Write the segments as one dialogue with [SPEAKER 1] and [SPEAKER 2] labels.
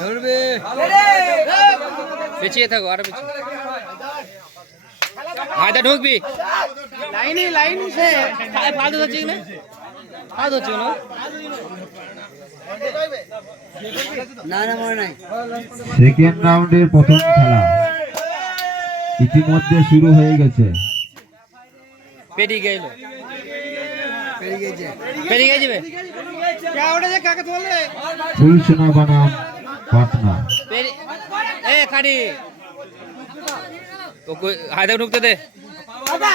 [SPEAKER 1] ধরবে।
[SPEAKER 2] পেছিয়ে থাকো আরও পেছিয়ে হায়দা ঢুকবি?
[SPEAKER 1] লাইনে লাইন সে।
[SPEAKER 2] ফালতু হচ্ছে না ফালতু হচ্ছে না
[SPEAKER 1] না না মনে নাই।
[SPEAKER 3] সেকেন্ড রাউন্ডের প্রথম খেলা। ইতিমধ্যে শুরু হয়ে গেছে।
[SPEAKER 2] পেটি গেল।
[SPEAKER 1] পেরিয়ে গেছে।
[SPEAKER 2] পেটি গেছে বে।
[SPEAKER 3] ফুল সোনা বানাম পাটনা
[SPEAKER 2] পেটি এ খাড়ি ও কই ঢুকতে দে। পেটি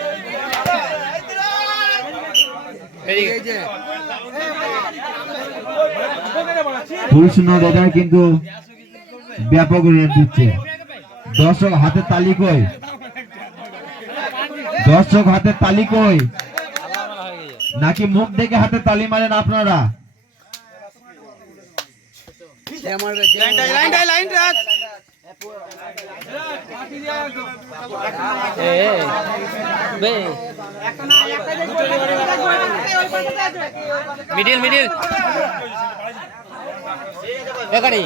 [SPEAKER 3] দাদা কিন্তু ব্যাপক রেট দিচ্ছে। দর্শক হাতে তালি কই? দর্শক হাতে তালি কই? নাকি মুখ দেখে হাতে তালি মারেন আপনারা?
[SPEAKER 2] Middle middle. এ খাড়ি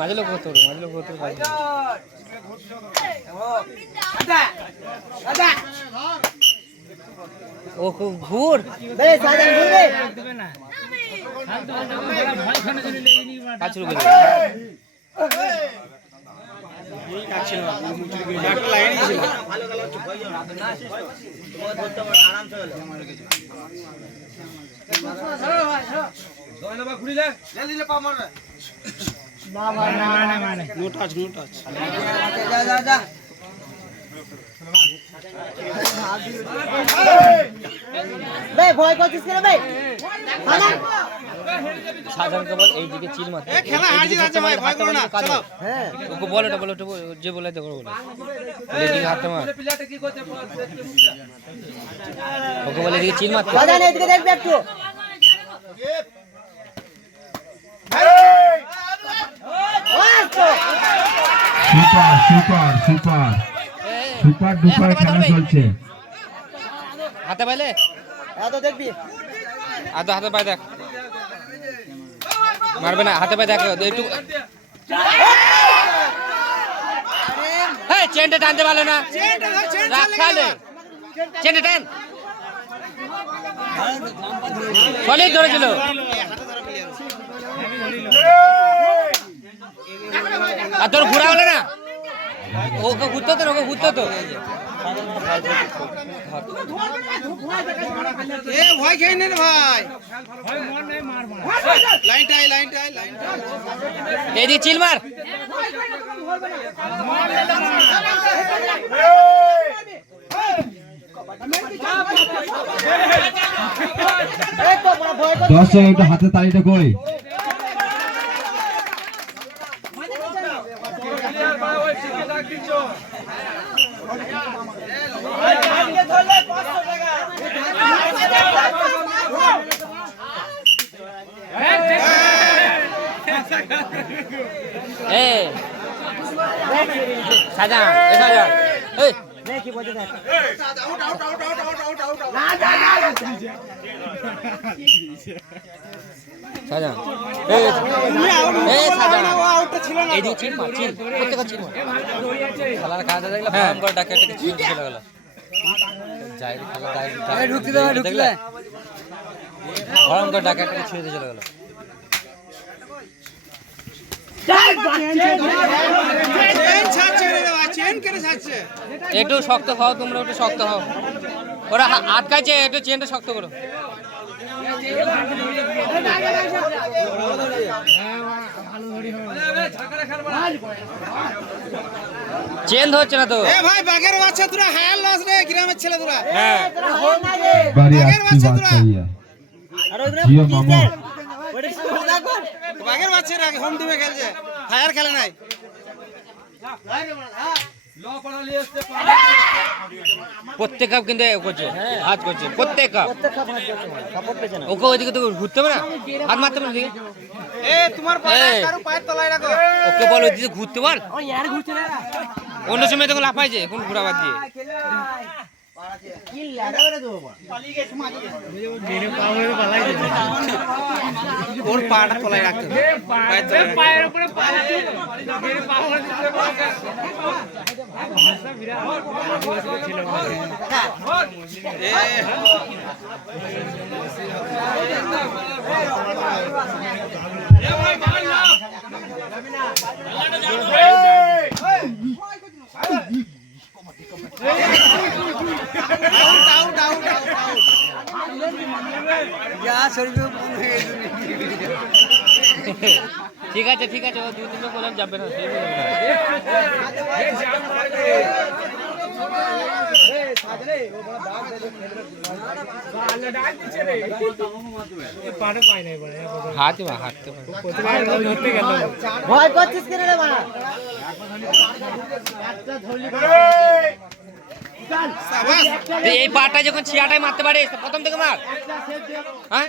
[SPEAKER 2] মাঝে লোক তোর মাঝে লোক তোর ও খুব ঘুর কাছে রুকে
[SPEAKER 1] যা যা যা। ভয় করছিস কেন ভাই?
[SPEAKER 2] সাধারণ কেবল এই দিকে চিল মারতে। খেলা হার জিত আছে ভাই ভয় করো না চলো।
[SPEAKER 1] হ্যাঁ।
[SPEAKER 2] ওকে বল এটা বল ওটা যে বলে এদিকে মার। ওকে বলে এদিকে চিল মারতে।
[SPEAKER 1] বাজান এদিকে দেখবে একটু।
[SPEAKER 3] Super super super super duper খেলা চলছে।
[SPEAKER 2] হাতে পাইলে
[SPEAKER 1] এত দেখবি?
[SPEAKER 2] হাতে হাতে পাই দেখ। মারবে না হাতে পাই দেখ। একটু। হ্যাঁ চেনটা টানতে পারল না। রাখালে চেনটা টান। সলিড ধরেছিল। আর তোর ঘোরা হলো না? ওকে ঘুরতো তো ওকে ঘুরতো তো
[SPEAKER 4] এ ভয় খেয়ে নে রে ভাই। লাইনটাই লাইনটাই লাইনটাই
[SPEAKER 2] এদিকে চিল মার।
[SPEAKER 3] দর্শক একটু হাতে তালিটা কই
[SPEAKER 2] এ সাজা এ সাজা এই। সাজা এই এই সাজা এদিকে চিল মার চিল প্রত্যেকটা চিল মার খেলার কাজে দেখলে ফর্ম করে ডাকে একটা চিল চলে গেল যাই খেলা যাই
[SPEAKER 1] ঢুকতে দেবে ঢুকলে
[SPEAKER 2] ফর্ম করে ডাকে একটা ছিঁড়ে চলে গেল
[SPEAKER 4] চেন ছাড়ছে রে ভাই চেন কেন ছাড়ছে
[SPEAKER 2] একটু শক্ত হও তোমরা একটু শক্ত হও। ওরা আটকাইছে একটু চেনটা শক্ত করো। চেন ধরছে না তো।
[SPEAKER 4] এ ভাই বাঘের বাচ্চা তোরা হায়ার লস রে গ্রামের ছেলে তোরা।
[SPEAKER 2] হ্যাঁ।
[SPEAKER 4] বাঘের বাচ্চা তোরা। বাঘের বাচ্চারা হোম টিমে খেলছে। ফায়ার খেলে নাই।
[SPEAKER 2] প্রত্যেক কাপ কিন্তু এ করছে হাত করছে প্রত্যেক কাপ। ওকে ওইদিকে তো ঘুরতে হবে না? হাত মারতে
[SPEAKER 4] রাখো।
[SPEAKER 2] ওকে বল ওইদিকে ঘুরতে বল। অন্য সময় তখন লাফাইছে এখন ঘুরাবার দিয়ে।
[SPEAKER 4] ওর পাটা তলায় রাখতে পায়ের তলায় রাখতে হবে।
[SPEAKER 2] ঠিক আছে ঠিক আছে ও দুই তিনটা বললাম যাবে না সেই বললাম হাতে বা হাঁটতে পারে
[SPEAKER 1] ভয় করছিস কেন রে বাড়া?
[SPEAKER 2] এই পাটা যখন ছিয়াটাই মারতে পারে প্রথম থেকে মার। হ্যাঁ?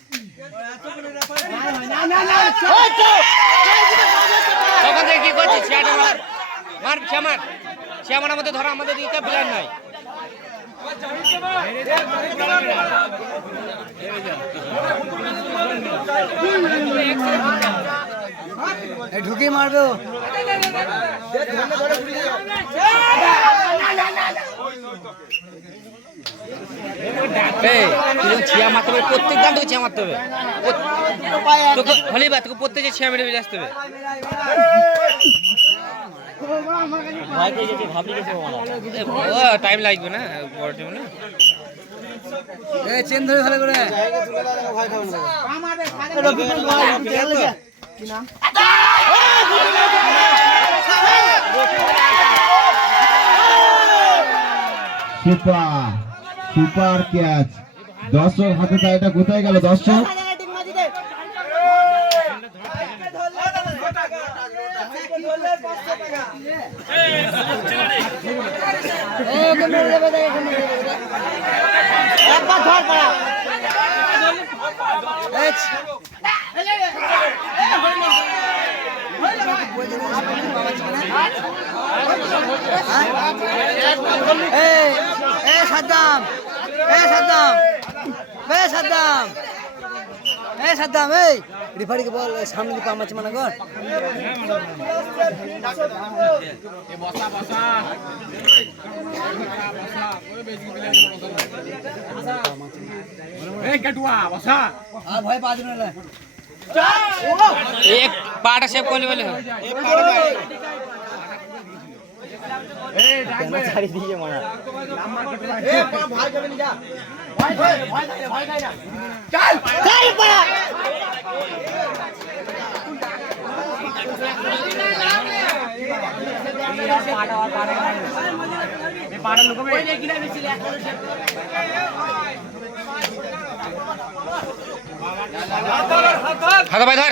[SPEAKER 2] তখন থেকে কি মার মার ছিয়া মার ছিয়া মারার মধ্যে ধরো আমাদের দিকে প্লেয়ার নাই
[SPEAKER 1] মারবে ও।
[SPEAKER 2] এই তুই ছিয়া মারতে হবে প্রত্যেক গান তোকে ছিয়া মারতে হবে তোকে হলেই বা তোকে প্রত্যেকে ছিয়া মেরে বেরিয়ে আসতে হবে টাইম লাগবে না বড় টিম না
[SPEAKER 1] চেন ধরে ভালো করে রফিকুল ভাই, রফিকুল ভাই। কি নাম?
[SPEAKER 3] Super super catch. দর্শক হাতে তা এটা কোথায় গেল দর্শক?
[SPEAKER 1] এই সাদ্দাম, এই সাদ্দাম, এই সাদ্দাম, এই সাদ্দাম, এই, রেফারিকে বল সামনে দিকে পামাচ্ছে মানে কর আর ভয় পা দিবে না
[SPEAKER 2] এক পাটা সেভ করলে বলে হবে। হাতে ভাই ধর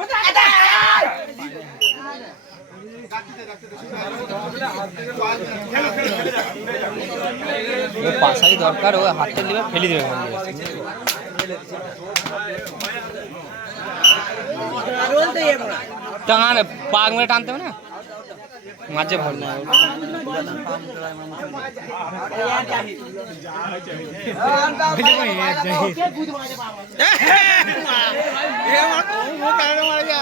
[SPEAKER 2] পাশাই দরকার ও হাতে নেবে ফেলে দেবে টান পাগ মেরে টানতে হবে না মাঝে ভর না
[SPEAKER 4] মারা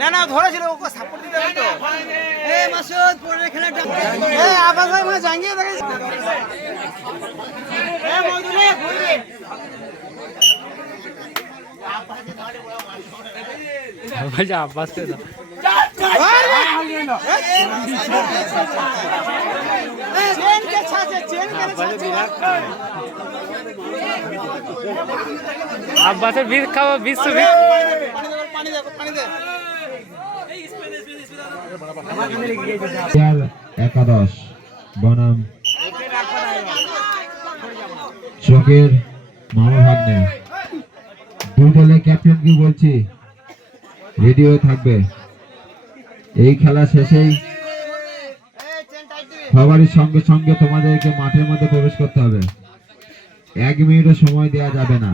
[SPEAKER 4] না না ধরেছিল ওকে সাপোর্ট দিতে হবে তো।
[SPEAKER 1] এই মাসুদ পরের খেলাটা
[SPEAKER 4] এ আবাস ভাই মানে জাঙ্গিয়ে দেখে এ মইদুলে ঘুরবে
[SPEAKER 2] বলছে আব্বাস কে দাও
[SPEAKER 4] চেন কে ছাছে চেন কে ছাছে
[SPEAKER 2] আব্বাসের বীজ খাব বিশ্ব
[SPEAKER 4] পানি দে পানি দে পানি দে
[SPEAKER 3] প্লেয়ার একাদশ, বনাম। চোখের মামা ভাগ্নে। দুই দলের বলছি থাকবে। এই খেলা শেষেই সবারই সঙ্গে সঙ্গে তোমাদেরকে মাঠের মধ্যে প্রবেশ করতে হবে। এক মিনিটও সময় দেওয়া যাবে না।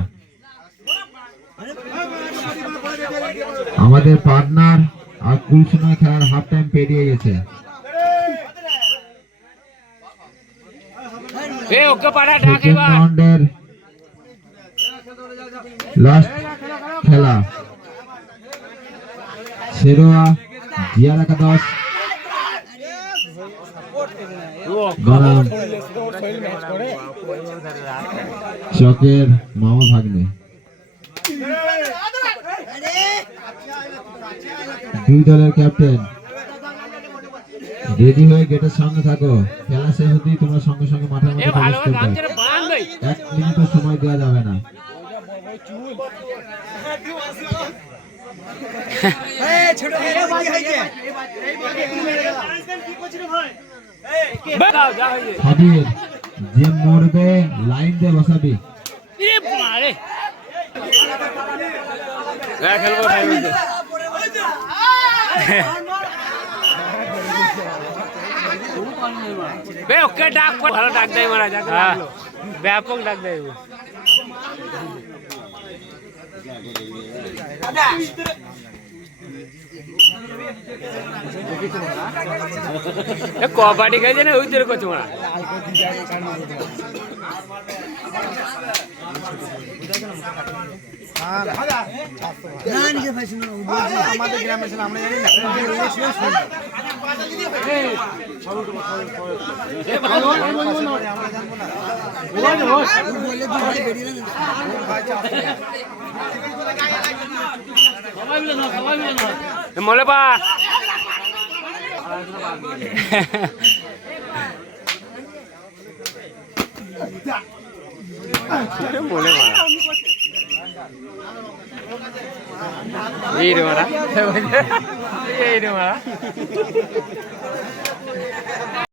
[SPEAKER 3] আমাদের পার্টনার আর কুলসুনা খেলার হাফ টাইম পেরিয়ে গেছে। লাস্ট খেলা। শেরোয়া চকের মামা ভাগ্নে। দুই দলের ক্যাপ্টেন। রেডি হয়ে গেটের সামনে থাকো। খেলা শেষ হতেই তোমরা সঙ্গে সঙ্গে মাঠের মধ্যে প্রবেশ করবে। এক মিনিটও সময় দেওয়া যাবে না। যে মরবে লাইন দিয়ে বসাবি।
[SPEAKER 2] বে ওকে ডাক ভালো ডাক দেয় মারা যাক ব্যাপক ডাক দেয় এ কবাডি খেলছে না ওই তোর করছে মারা
[SPEAKER 4] আমাদের গ্রামে ছিল আমরা জানি
[SPEAKER 1] বললে দু ভাই বেরিয়ে
[SPEAKER 2] いいるわな。いいるわな。